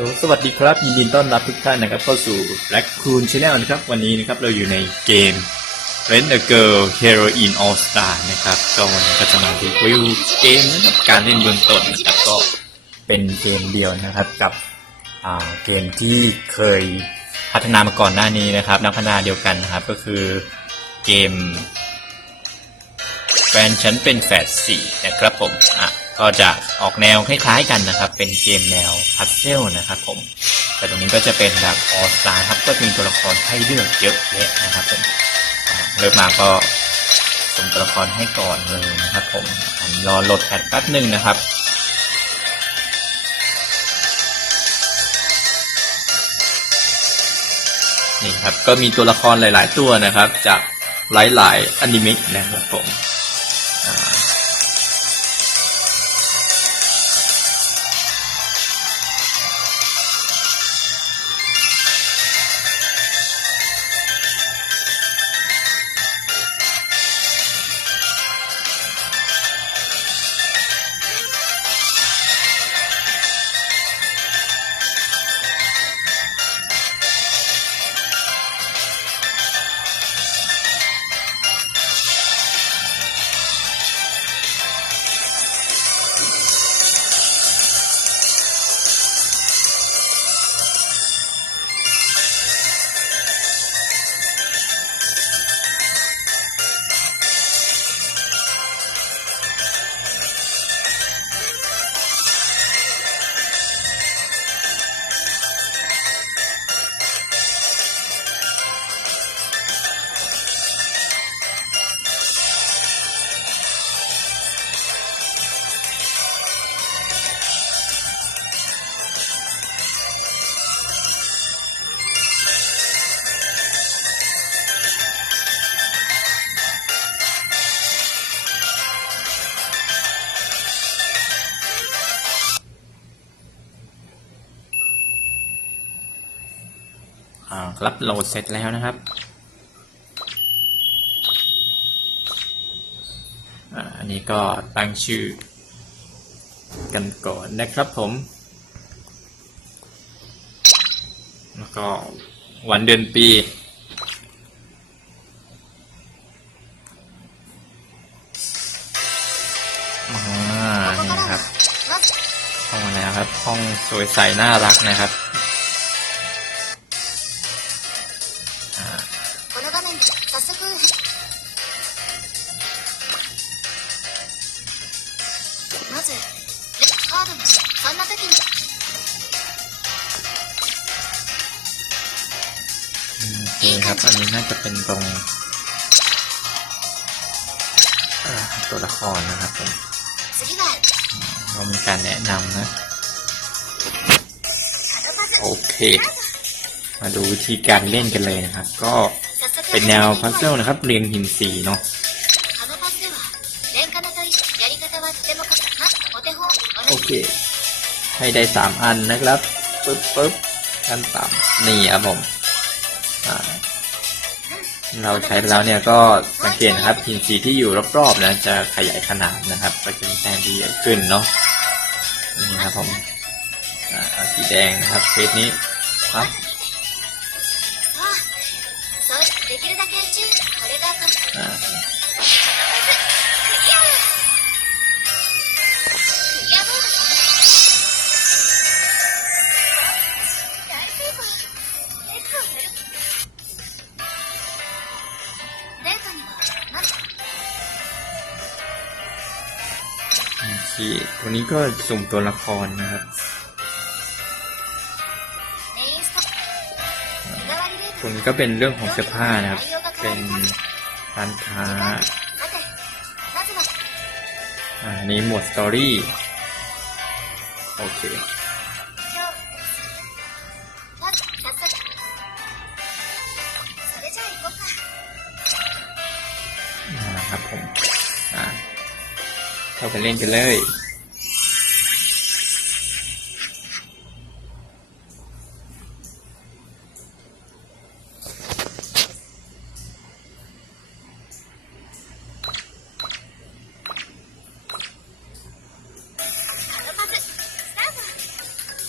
ลสวัสดีครับยินดีต้อนรับทุกท่านนะครับเข้าสู่ Black Coon Channel นะครับ วันนี้นะครับเราอยู่ในเกม Rent a Girl Heroin All Star นะครับก็วันนี้ก็จะมารีวิวเกมนะครับการเล่นเบื้องต้นนะครับก็เป็นเกมเดียวนะครับกับเกมที่เคยพัฒนามาก่อนหน้านี้นะครับนักพัฒนาเดียวกันนะครับก็คือเกมแฟนฉันเป็นแฝดสี่นะครับผมอะ ก็จะออกแนวคล้ายๆกันนะครับ เป็นเกมแนวพัซเซลนะครับผม แต่ตรงนี้ก็จะเป็นแบบออสตาครับ ก็มีตัวละครให้เลือกเยอะแยะนะครับผมเริ่มมาก็ส่งตัวละครให้ก่อนเลยนะครับ ผมอันรอโหลดแพทแป๊บหนึ่งนะครับนี่ครับก็มีตัวละครหลาย ๆ ตัวนะครับ จากหลาย ๆอนิเมะนะครับผม รับโหลดเสร็จแล้วนะครับอันนี้ก็ตั้งชื่อกันก่อนนะครับผม แล้วก็วันเดือนปี อ่า นี่นะครับ ห้องมาแล้วครับ ห้องสวยใสน่ารักนะครับ นี่ครับ อันนี้น่าจะเป็นตรงตัวละครนะครับผมเรามีการแนะนำนะ โอเค มาดูวิธีการเล่นกันเลยนะครับ ก็เป็นแนวพัซเซิลนะครับ เรียงหินสีเนาะโอเค ให้ได้สามอันนะครับปึ๊บปึ๊บขั้นต่ำนี่ครับผม เราใช้ไปแล้วเนี่ยก็สังเกตนะครับหินสีที่อยู่รอบๆนะจะขยายขนาดนะครับ ก็จะมีแต้มที่ใหญ่ขึ้นเนาะนี่ครับผมอ่าเอาสีแดงนะครับเฟสนี้ครับ วันนี้ก็สุ่มตัวละครนะครับ ตรงนี้ก็เป็นเรื่องของเสื้อผ้านะครับ เป็นร้านค้า อ่า นี้หมดสตอรี่ โอเคครับผม อ่า เข้าไปเล่นกันเลย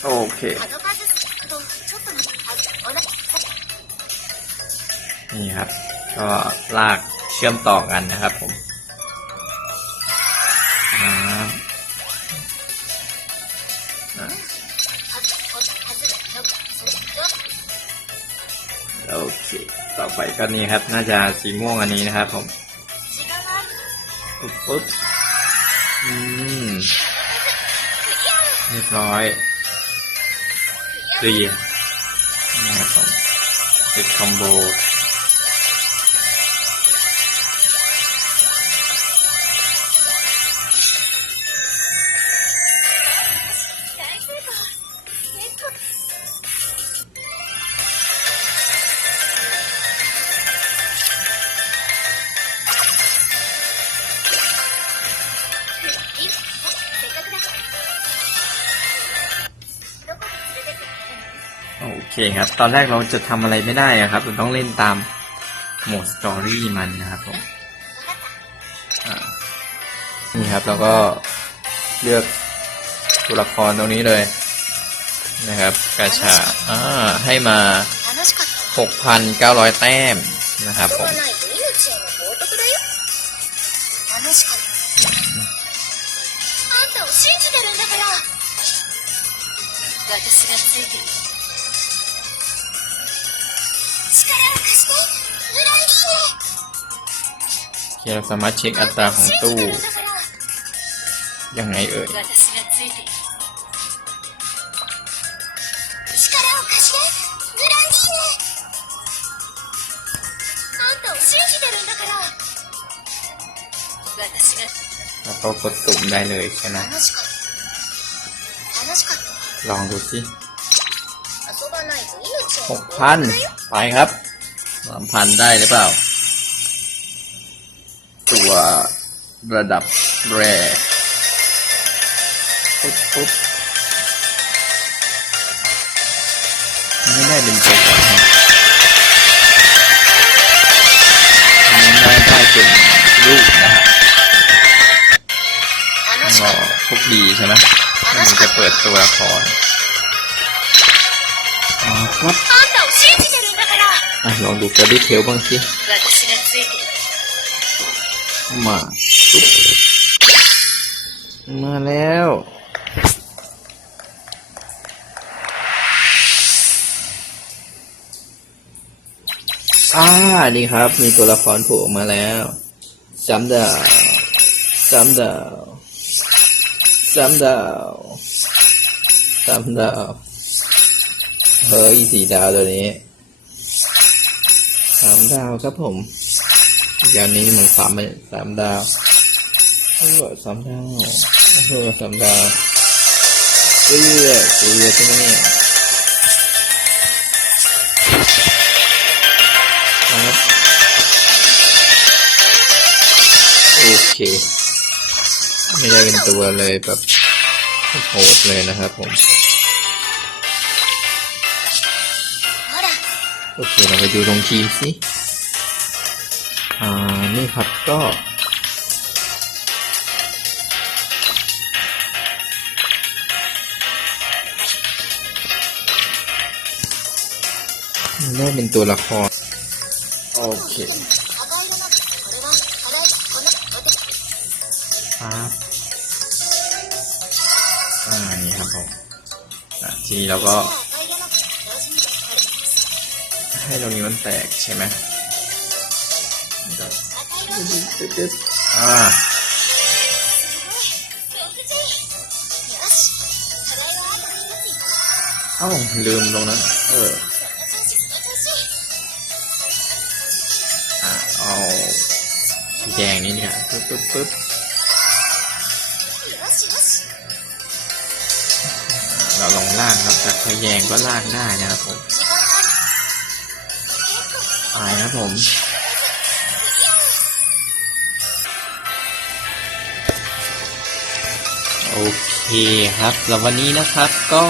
โอเค นี่ครับ ก็ลากเชื่อมต่อกันนะครับผม ต่อไปก็นี่ครับ น่าจะสีม่วงอันนี้นะครับผมปุ๊บปุ๊บอืมเรียบร้อยดีนะครับผมติดคอมโบ คครับ ตอนแรกเราจะทำอะไรไม่ได้อะครับ เราต้องเล่นตามโหมดสตอรี่มันนะครับผมอ่านี่ครับเราก็เลือกตัวละครตรงนี้เลยนะครับ กาชาอ่าให้มา 楽しかった 6,900 แต้มนะครับผ 飛 ม ばないと命への冒涜だよ楽しかったあんたを信じてるんだから私がついてる เราสามารถเช็คอัตราของตู้ ยังไงเอ่ยแล้วก็กดตุ่มได้เลยใช่ไหมลองดูสิหกพันไปครับ สามพันได้หรือเปล่า ตัวระดับแร่ปุ๊บปุ๊บไม่ได้เป็นตัวนะไม่ได้เป็นลูกนะฮะรอทุกดีใช่ไหมมันจะเปิดตัวละครอ๋อครับ ลองดูตัวดีเทลบ้างสิมาปุ๊บมาแล้วอ่านี่ครับ มีตัวละครโผล่มาแล้วจำดาวจำดาวจำดาวจำดาวเฮ้ยสีดาวตัวนี้ สามดาวครับผมยานนี้มันสามสามดาวเออสามดาวเออสามดาวเรื่อยเรื่อยใช่ไหมเนี่ยครับโอเคไม่ได้เป็นตัวเลยแบบโหดเลยนะครับผม โอเคเราไปดูลงทีมสิอ่า นี่ครับก็ได้เป็นตัวละคร โอเคครับอ่า นี่ครับผมทีนี้เราก็ ให้ตรงนี้มันแตกใช่ไหมอ่าเอ้าลืมตรงนั้นเออเอาแยงนี้เนี่ยปึ๊บปึ๊บปึ๊บเราลองล่างครับจากพยแยงก็ล่างได้นะครับผมายครับผม โอเคครับสำหรับวันนี้นะครับก็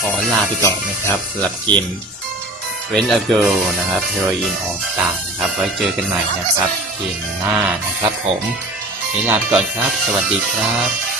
ขอลาไปก่อนนะครับสำหรับเกม Rent a Girl นะครับ Heroin All Star นะครับ ไว้เจอกันใหม่นะครับเกมหน้านะครับผมวันนี้ลาไปก่อนครับ สวัสดีครับ